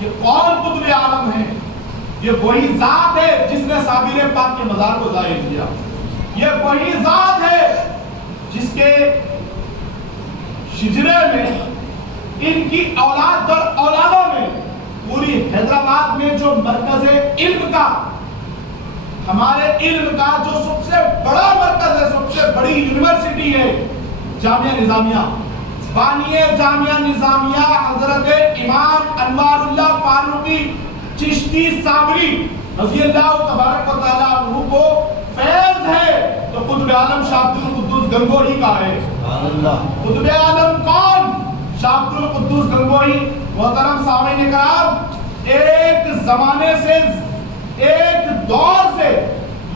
یہ کون قطب عالم ہے؟ یہ وہی ذات ہے جس نے صابر پاک کے مزار کو ظاہر کیا. یہ وہی ذات ہے جس کے شجرے میں ان کی اولاد در اولادوں میں پوری حیدرآباد میں جو مرکز علم کا، ہمارے علم کا جو سب سے بڑا مرکز ہے، سب سے بڑی یونیورسٹی ہے جامعہ نظامیہ. بانی جامعہ نظامیہ حضرت امام انوار اللہ فاروقی چشتی صابری رضی اللہ تبارک و تعالیٰ عنہ کو فیض ہے تو قطب عالم شاہ عبد القدوس گنگوہی کا ہے. قطب عالم کون؟ شاہ عبد القدوس گنگوہی. محترم سامعین کرام، ایک زمانے سے، ایک دور سے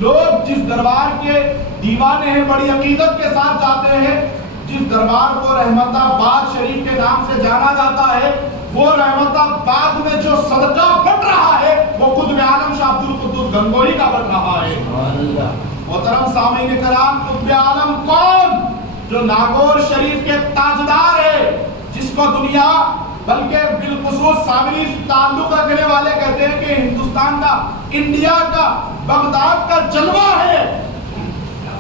لوگ جس دربار کے دیوانے ہیں بڑی عقیدت کے ساتھ جاتے ہیں، جس دربار کو رحمت آباد شریف کے نام سے جانا جاتا ہے، وہ رحمت آباد میں جو صدقہ بٹ رہا ہے وہ قطب عالم شاہ عبد القدوس گنگوہی کا بٹ رہا ہے. محترم سامعین کرام، قطب عالم کون؟ جو ناگور شریف کے تاجدار ہے، جس کو دنیا بلکہ بالخصوص صابری تعلق رکھنے والے کہتے ہیں کہ ہندوستان کا، انڈیا کا، بغداد کا جلوہ ہے.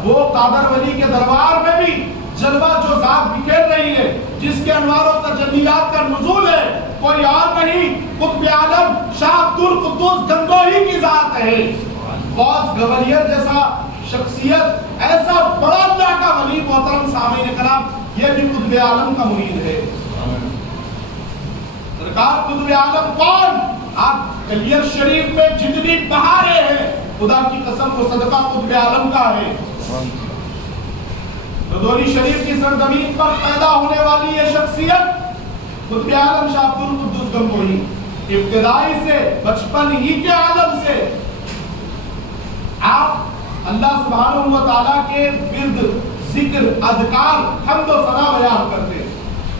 وہ قادر ولی کے دربار میں بھی جلوہ جو ذات بکھیر رہی ہے، جس کے انوار و تجلیات کا نزول ہے، کوئی اور نہیں، قطب عالم شاہ عبد القدوس گنگوہی کی ذات ہے. غوث گوالیر جیسا شخصیت، ایسا بڑا اللہ کا ولی، محترم سامعین کرام، یہ بھی قطب عالم کا مرید ہے. سرکار قطب عالم کون؟ آپ کلیر شریف میں جتنی بہاریں ہیں، خدا کی قسم وہ صدقہ قطب عالم کا ہے. رضوری شریف کی سرزمین پر پیدا ہونے والی یہ شخصیت قطب عالم شاہ عبد القدوس گنگوہی، ابتدائی سے، بچپن ہی کے عالم سے آپ اللہ سبحانہ و تعالیٰ کے ورد، ذکر، اذکار، حمد و ثنا بیان کرتے،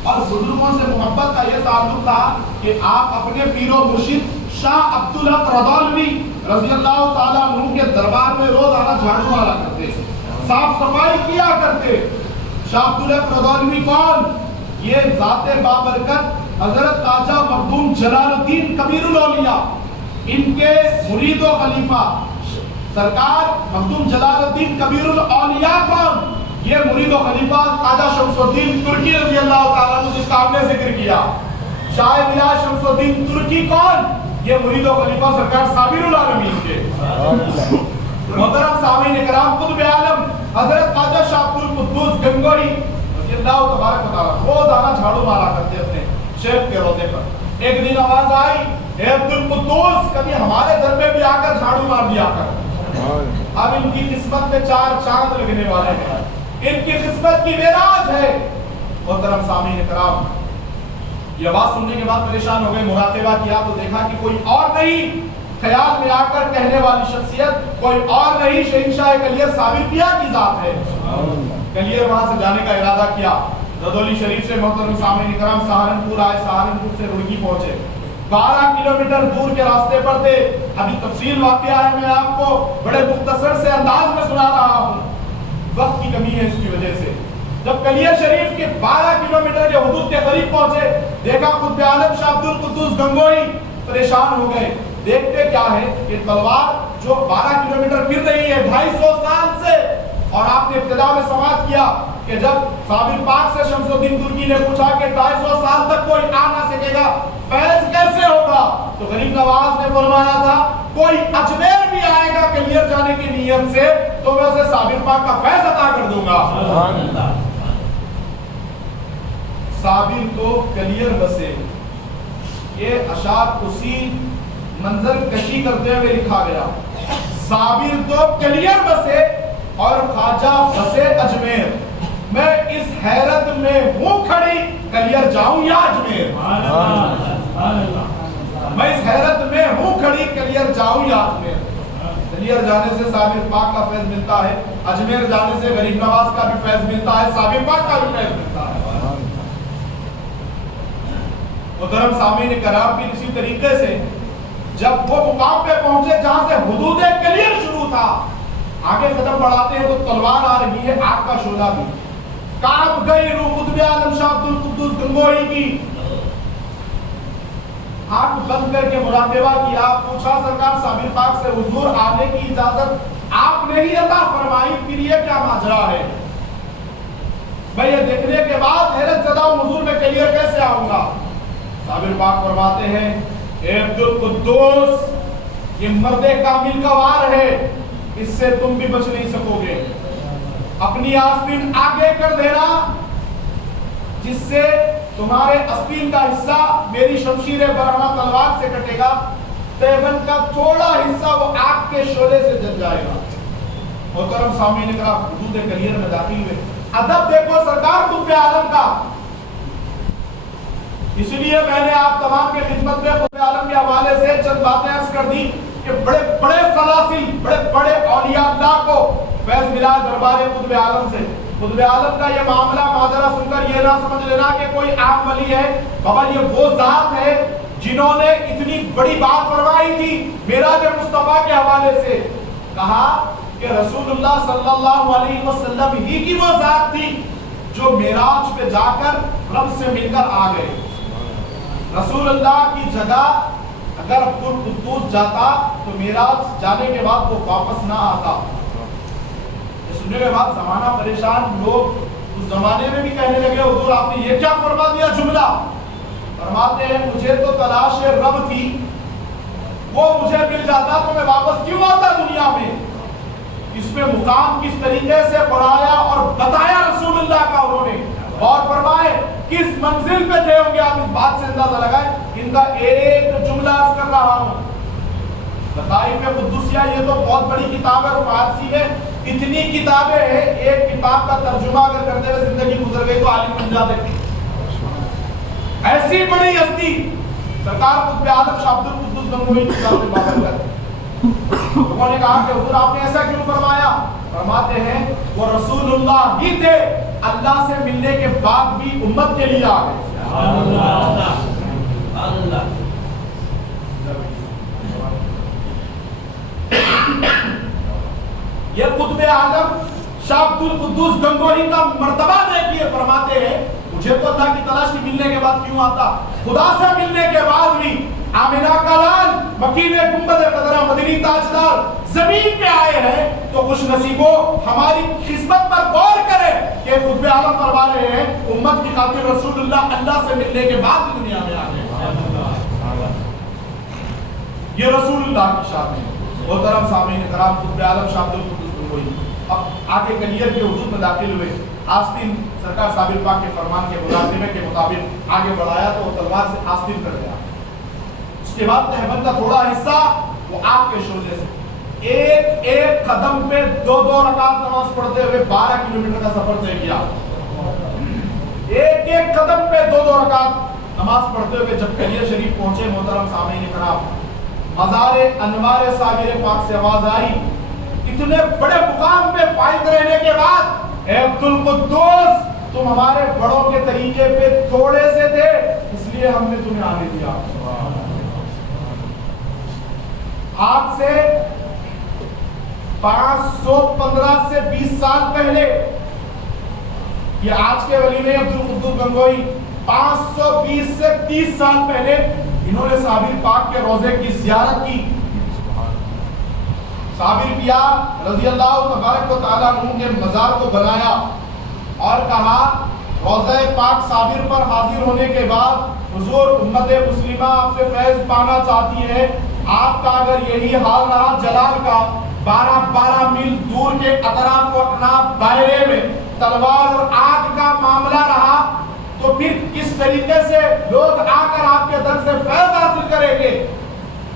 اور بزرگوں سے محبت کا یہ تعلق تھا کہ آپ اپنے پیر و مرشد شاہ عبدالحق رضالوی رضی اللہ تعالیٰ عنہ کے دربار میں روزانہ جھاڑو مارا کرتے، صاف صفائی کیا کرتے. شاہ عبدالحق رضالوی کون؟ یہ ذات بابرکت حضرت خواجہ مخدوم جلال الدین کبیر الاولیاء، ان کے مرید و خلیفہ سرکار مخدوم جلال الدین کبیر الاولیاء کون؟ یہ مرید و خلیفہ خواجہ شمس الدین ترکی رضی اللہ تعالیٰ عنہ، جس کا ہم نے ذکر کیا. شاہ ولی شمس الدین ترکی کون؟ یہ مرید و خلیفہ سرکار صابر العالمین کے. محترم سامعین کرام، قطب عالم حضرت خواجہ شاہ عبد القدوس گنگوہی رضی اللہ تبارک و تعالیٰ روزانہ جھاڑو مارا کرتے اپنے شیخ کے روضے پر. ایک دن آواز آئی، اے عبد القدوس، کبھی ہمارے گھر میں بھی آ کر جھاڑو مار دیا کر. اب ان کی قسمت میں 4 چاند لگنے والے ہیں، ان کی قسمت کی معراج ہے. محترم سامعین کرام، یہ آواز سننے کے بعد پریشان ہو گئے، مراقبہ کیا تو دیکھا کہ کوئی اور نہیں، خیال میں آ کر کہنے والی شخصیت کوئی اور نہیں، شہنشاہ کلیر صابر پیا کی ذات ہے. کلیر وہاں سے جانے کا ارادہ کیا. رضولی شریف سے محترم سامعین کرام سہارنپور آئے، سہارنپور سے رڑکی پہنچے، 12 کلومیٹر دور کے راستے پر تھے. ابھی تفصیل واقعہ ہے، میں آپ کو بڑے مختصر سے انداز میں سنا رہا ہوں، وقت کی کمی ہے اس کی وجہ سے. جب کلیر شریف کے 12 کلومیٹر کے حدود کے قریب پہنچے، دیکھا قطب عالم شاہ عبد القدوس گنگوہی. پریشان ہو گئے. دیکھتے کیا ہے کہ تلوار جو 12 کلومیٹر پھر رہی ہے 250 سال سے، اور آپ نے ابتدا میں سماعت کیا کہ جب صابر پاک سے شمس الدین ترکی نے پوچھا کہ 250 سال تک کوئی آ نہ سکے گا، فیض کیسے ہوگا؟ تو غریب نواز نے فرمایا تھا، کوئی اجمیر بھی آئے گا کلیر جانے کی نیت سے تو میں اسے صابر پاک کا فیض عطا کر دوں گا. صابر تو کلیر بسے، یہ اشعار اسی منظر کشی کرتے ہوئے لکھا گیا. صابر تو کلیر بسے اور خواجہ بسے اجمیر، میں اس حیرت میں ہوں کھڑی، کلیر جاؤں یا اجمیر. میں اس حیرت میں ہوں کھڑی، کلیر جاؤں یا اجمیر. کلیر جانے سے صابر پاک کا فیض ملتا ہے، اجمیر جانے سے غریب نواز کا بھی فیض ملتا ہے، صابر پاک کا بھی فیض ملتا ہے. محترم سامعین کرام، بھی اسی طریقے سے جب وہ مقام پہ پہنچے جہاں سے حدود کلیر شروع تھا، آگے قدم بڑھاتے ہیں تو تلوار آ رہی ہے، آگ کا شعلہ بھی. کانپ گئی روح قطب عالم شاہ عبد القدوس گنگوہی کی. آنکھ بند کر کے مراقبہ کیا، پوچھا سرکار صابر پاک سے حضور آنے کی اجازت آپ نے ہی عطا فرمائی، پھر یہ کیا ماجرا ہے؟ میں یہ دیکھنے کے بعد حیرت زدہ ہوں حضور میں کلیئر کیسے آؤں گا؟ صابر پاک فرماتے ہیں اے عبدالقدوس، یہ مرد کامل کا وار ہے، اس سے تم بھی بچ نہیں سکو گے، اپنی آستین آگے کر دینا جس سے تمہارے آستین کا حصہ میری شمشیر برہنہ تلوار سے کٹے گا، تیبن کا تھوڑا حصہ وہ آگ کے شعلے سے جل جائے گا۔ محترم سامعین کرام، حدود کلیئر میں داخل ہوئے، ادب دیکھو سرکار قطب عالم کا۔ اس لیے میں نے آپ تمام کے خدمت میں قطب عالم کے حوالے سے چند باتیں عرض کر دی کہ بڑے بڑے سلاسل، بڑے بڑے اولیاء اللہ کو فیض ملا دربار قطب عالم سے۔ قطب عالم کا یہ معاملہ ماجرا سن کر یہ نہ سمجھ لینا کہ کوئی عام ولی ہے، بابا یہ وہ ذات ہے جنہوں نے اتنی بڑی بات فرمائی تھی معراج مصطفیٰ کے حوالے سے۔ کہا کہ رسول اللہ صلی اللہ علیہ وسلم ہی کی وہ ذات تھی جو معراج پہ جا کر رب سے مل کر آ گئے۔ رسول اللہ کی جگہ اگر عبدالقدوس جاتا تو معراج جانے کے بعد وہ واپس نہ آتا۔ سننے کے بعد زمانہ پریشان، لوگ اس زمانے میں بھی کہنے لگے حضور آپ نے یہ کیا فرما دیا جملہ؟ فرماتے ہیں مجھے تو تلاش رب تھی، وہ مجھے مل جاتا تو میں واپس کیوں آتا دنیا میں؟ اس میں مقام کس طریقے سے پڑھایا اور بتایا رسول اللہ کا انہوں نے، اور فرمائے کس منزل پہ تھے ہوں گے، آپ اس بات سے اندازہ لگائیں۔ ان کا ایک جملہ عرض کر رہا ہوں، لطائف قدسیہ یہ تو بہت بڑی کتاب ہے، اور فارسی میں اتنی کتابیں ہیں، ایک کتاب کا ترجمہ اگر کرتے ہوئے زندگی گزر گئی تو عالم بن جاتے۔ ایسی بڑی ہستی سرکار قطب عالم شاہ عبدالقدوس گنگوہی کی کتاب میں بابر کرتے۔ لوگوں نے کہا کہ حضور آپ نے ایسا کیوں فرمایا؟ فرماتے ہیں وہ رسول اللہ ہی تھے، اللہ سے ملنے کے بعد بھی امت کے لیے آ گئے۔ یہ قطب عالم شاہ عبدالقدوس گنگوہی کا مرتبہ دیکھیے، فرماتے ہیں مجھے تو اللہ کی تلاش کی ملنے کے بعد کیوں آتا، خدا سے ملنے کے بعد بھی آمنہ کا لال مکین گنبد خضرا مدنی تاجدار زمین پہ آئے ہیں تو خوش نصیبوں ہماری قسمت پر غور کریں کہ قطب عالم فرما رہے ہیں امت کی خاطر رسول اللہ سے ملنے کے بعد بھی دنیا میں آ گئے۔ یہ رسول اللہ کی شان ہے۔ محترم سامعین کرام، قطب عالم شاہ عبدالقدوس گنگوہی اب آگے کلیئر کے حدود میں داخل ہوئے، آستین سرکار صابر پاک کے فرمان کے ملازمے کے مطابق آگے بڑھایا تو وہ تلوار سے آستین کر گیا۔ اس کے بعد تہبند کا تھوڑا حصہ وہ آگ کے شعلے سے ایک ایک قدم پہ 2 رکعت نماز پڑھتے ہوئے 12 کلومیٹر کا سفر طے کیا۔ ایک ایک قدم پہ 2 رکعت نماز پڑھتے ہوئے جب کلیہ شریف پہنچے، محترم سامعین کرام، مزار انوار صابر پاک سے آواز آئی، اتنے بڑے مقام پہ فائز رہنے کے بعد اے عبدالقدوس تم ہمارے بڑوں کے طریقے پہ تھوڑے سے تھے اس لیے ہم نے تمہیں آنے دیا۔ آج سے 515 سے 20 سال پہلے، یہ آج کے ولی نے عبدالقدوس گنگوہی 520 سے 30 سال پہلے انہوں نے صابر پاک کے روضے کی زیارت کی۔ صابر پیا رضی اللہ تبارک و تعالیٰ عنہ کے مزار کو بنایا اور کہا روضہ پاک صابر پر حاضر ہونے کے بعد حضور امت مسلمہ آپ سے فیض پانا چاہتی ہے، آپ کا اگر یہی حال رہا جلال کا 12 میل دور کے اطراف و اکناف دائرے میں تلوار اور آگ کا معاملہ رہا تو پھر کس طریقے سے لوگ آ کر آپ کے در سے فیض حاصل کریں گے؟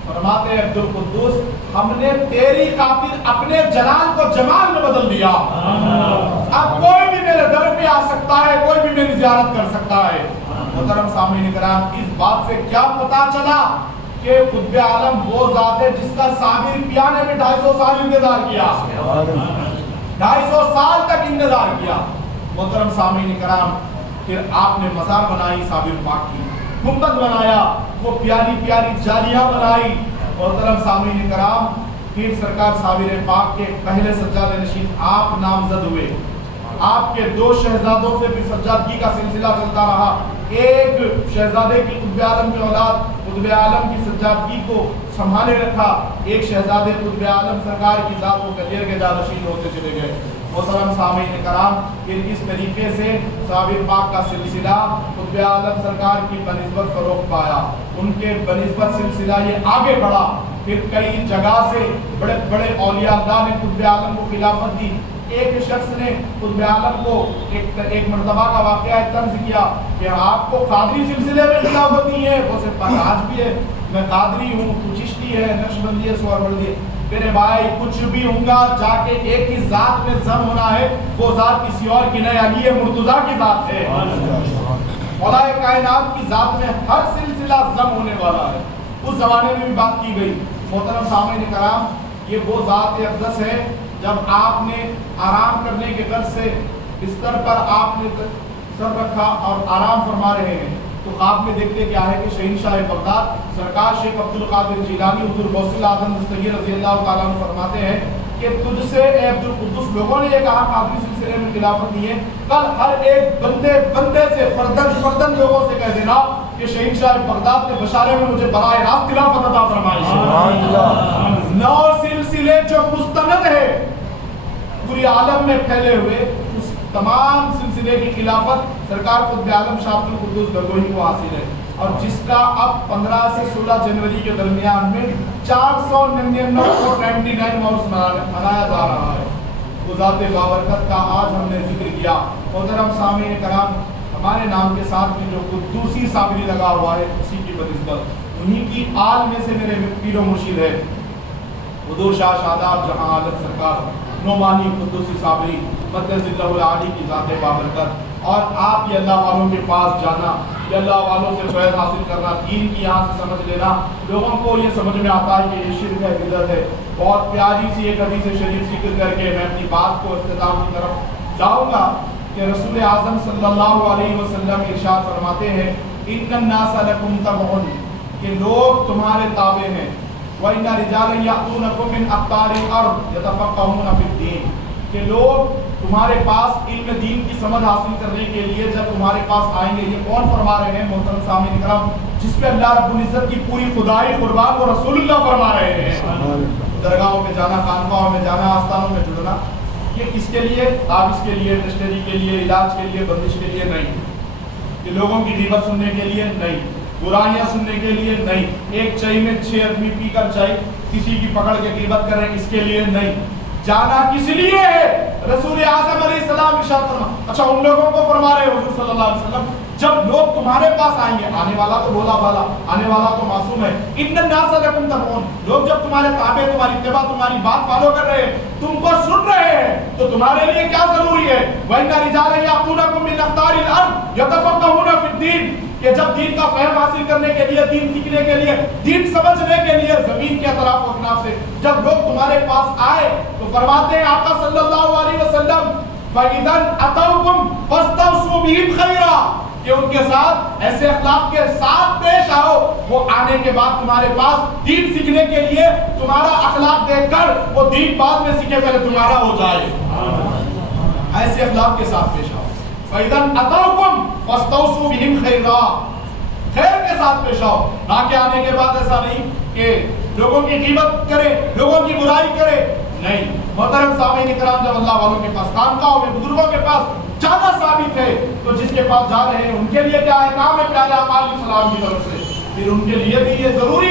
فرماتے ہیں عبدالقدوس ہم نے تیری خاطر اپنے جلال کو جمال میں بدل دیا، اب کوئی بھی میرے در پہ آ سکتا ہے، کوئی بھی میری زیارت کر سکتا ہے۔ محترم سامعین کرام، اس بات سے کیا پتا چلا کہ قطب عالم وہ ذات ہے جس کا صابر پیا نے بھی 250 سال انتظار کیا، 250 سال تک انتظار کیا۔ محترم سامعین کرام، پھر آپ نے مزار بنائی صابر پاک کی، گنبد بنایا، وہ پیاری پیاری جالیاں بنائی۔ محترم سامعین کرام، پھر سرکار صابر پاک کے پہلے سجادہ نشین آپ نامزد ہوئے۔ آپ کے 2 شہزادوں سے بھی سجادگی کا سلسلہ چلتا رہا۔ ایک شہزادے کی قطب عالم کی اولاد قطب عالم کی سجادگی کو سنبھالے رکھا. ایک شہزادے قطب عالم سرکار کی ذات و قدر کے جانشین ہوتے چلے گئے. محترم سامعین کرام، پھر اس طریقے سے صحابہ پاک کا سلسلہ قطب عالم سرکار کی بنسبت فروغ پایا. ان کے بنسبت سلسلہ یہ آگے بڑھا. پھر کئی جگہ سے بڑے بڑے اولیاء اللہ نے قطب عالم کو خلافت دی. ایک شخص نے قطب عالم کو ایک مرتبہ کا واقعہ طرز کیا کہ آپ کو قادری سلسلے میں خلافت دی ہے. وہ سے آج بھی ہے، میں قادری ہوں، تو چشتی ہے، نقشبندی ہے، سہروردی ہے. میرے بھائی کچھ بھی ہوں گا، جا کے ایک ہی ذات میں ضم ہونا ہے. وہ ذات کسی اور کی نہیں، علی مرتضیٰ کی ذات ہے. مولا کائنات کی ذات میں ہر سلسلہ ضم ہونے والا ہے. اس زمانے میں بھی بات کی گئی. محترم سامعین کرام، یہ وہ ذات اقدس ہے جب آپ نے آرام کرنے کے غرض سے بستر پر آپ نے سر رکھا اور آرام فرما رہے ہیں، تو خواب میں دیکھتے کیا ہے کہ شہنشاہ بغداد سرکار شیخ عبد القادر جیلانی حضور غوث الاعظم دستگیر رضی اللہ تعالیٰ عنہ فرماتے ہیں کہ تجھ سے اے عبد القدس لوگوں نے یہ کہا قادری سلسلے میں خلافت دی ہے، کل ہر ایک بندے سے فردن لوگوں سے کہہ دینا کہ شہنشاہ بغداد نے بشارے میں مجھے براہ راست خلافت عطا فرمائی ہے. 9 سلسلے جو مستند ہے پوری عالم میں پھیلے ہوئے، اس تمام سلسلے کی خلافت سرکار قطب عالم شاہ عبد القدس گنگوہی کو حاصل ہے. اور جس کا اب 15 سے 16 جنوری کے درمیان میں 499 ماؤس منایا جا رہا ہے. وہ ذات بابرکت کا آج ہم نے ذکر کیا. محترم سامعین کرام، ہمارے نام کے ساتھ بھی جو قدوسی صابری لگا ہوا ہے اسی کی بنسبت انہی کی آل میں سے میرے پیر و مرشد ہے حضور شاہ شاداب جہاں عالم سرکار نعمانی قدوسی صابری مقدس اللہ العالی کی ذات بابرکت. اور آپ یہ اللہ والوں کے پاس جانا، یہ اللہ والوں سے فیض حاصل کرنا، دین کی یہاں سے سمجھ لینا. لوگوں کو یہ سمجھ میں آتا ہے کہ یہ شرک ہے، بدعت ہے. بہت پیاری سی ایک حدیث شریف ذکر کر کے میں اپنی بات کو اختتام کی طرف جاؤں گا کہ رسول اعظم صلی اللہ علیہ وسلم ارشاد فرماتے ہیں ان الناس لکم تبع، کہ لوگ تمہارے تابع ہیں. وَإِنَّ رِجَالًا يَأْتُونَكُم مِّنْ أَقْطَارِ الْأَرْضِ يَتَفَقَّهُونَ فِي الدِّينِ، کہ لوگ تمہارے پاس علم دین کی سمجھ حاصل کرنے کے لیے جب تمہارے پاس آئیں گے. یہ کون فرما رہے ہیں محترم سامعین کرام؟ جس پہ اللہ رب العزت کی پوری خدائی قربان وہ رسول اللہ فرما رہے ہیں. درگاہوں میں جانا، خانقاہوں میں جانا، آستانوں میں جڑنا، یہ کس کے لیے؟ آپ اس کے لیے، ٹیسٹری کے لیے، علاج کے لیے، بندش کے لیے نہیں. کہ لوگوں کی غیبت سننے کے لیے نہیں، برائیاں سننے کے لیے نہیں. ایک چائے میں 6 آدمی پی کر چائے کسی کی پکڑ کے غیبت کر رہے ہیں، اس کے لیے نہیں. جانا کس لیے ہے؟ رسول اعظم علیہ السلام ارشاد فرما. اچھا ان لوگوں کو فرما رہے حضور صلی اللہ علیہ وسلم جب لوگ تمہارے پاس آئیں گے، آنے والا تو بولا بالا، آنے والا تو معصوم ہے. ان الناس لکم تبع، لوگ جب تمہارے تابع، تمہاری اتباع، تمہاری بات فالو کر رہے ہیں، تم کو سن رہے ہیں، تو تمہارے لیے کیا ضروری ہے؟ وَإِنَّ رِجَالًا يَأْتُونَكُم مِّنْ أَقْطَارِ الْأَرْضِ يَتَفَقَّهُونَ فِي الدِّينِ، کہ جب دین کا فہم حاصل کرنے کے لیے، دین سیکھنے کے لیے، دین سمجھنے کے لیے زمین کے اطراف و اکناف سے جب لوگ تمہارے پاس آئے تو فرماتے ہیں آقا صلی اللہ علیہ وسلم فَإِذَا أَتَوْكُمْ فَاسْتَوْصُوا بِهِمْ خَيْرًا، کہ ان کے ساتھ ایسے اخلاق کے ساتھ پیش آؤ. وہ آنے کے بعد تمہارے پاس دین سیکھنے کے لیے تمہارا اخلاق دیکھ کر وہ دین بعد میں سیکھے پہلے تمہارا ہو جائے. ایسے اخلاق کے ساتھ پیش آؤ. فَإِذَا أَتَوْكُمْ فَاسْتَوْصُوا بِهِمْ خَيْرًا، خیر کے ساتھ پیش آؤ. نہ کہ آنے کے بعد ایسا نہیں کہ لوگوں کی غیبت کرے، لوگوں کی برائی کرے. نہیں. محترم سامعین کرام، جب اللہ والوں کے پاس، خانقاہوں میں، بزرگوں کے پاس جانا ثابت ہے تو جس کے پاس جا رہے ہیں ان کے لیے کیا ہے؟ کام ہے پیارے آقا علیہ السلام کی طرف سے. پھر ان کے لیے بھی یہ ضروری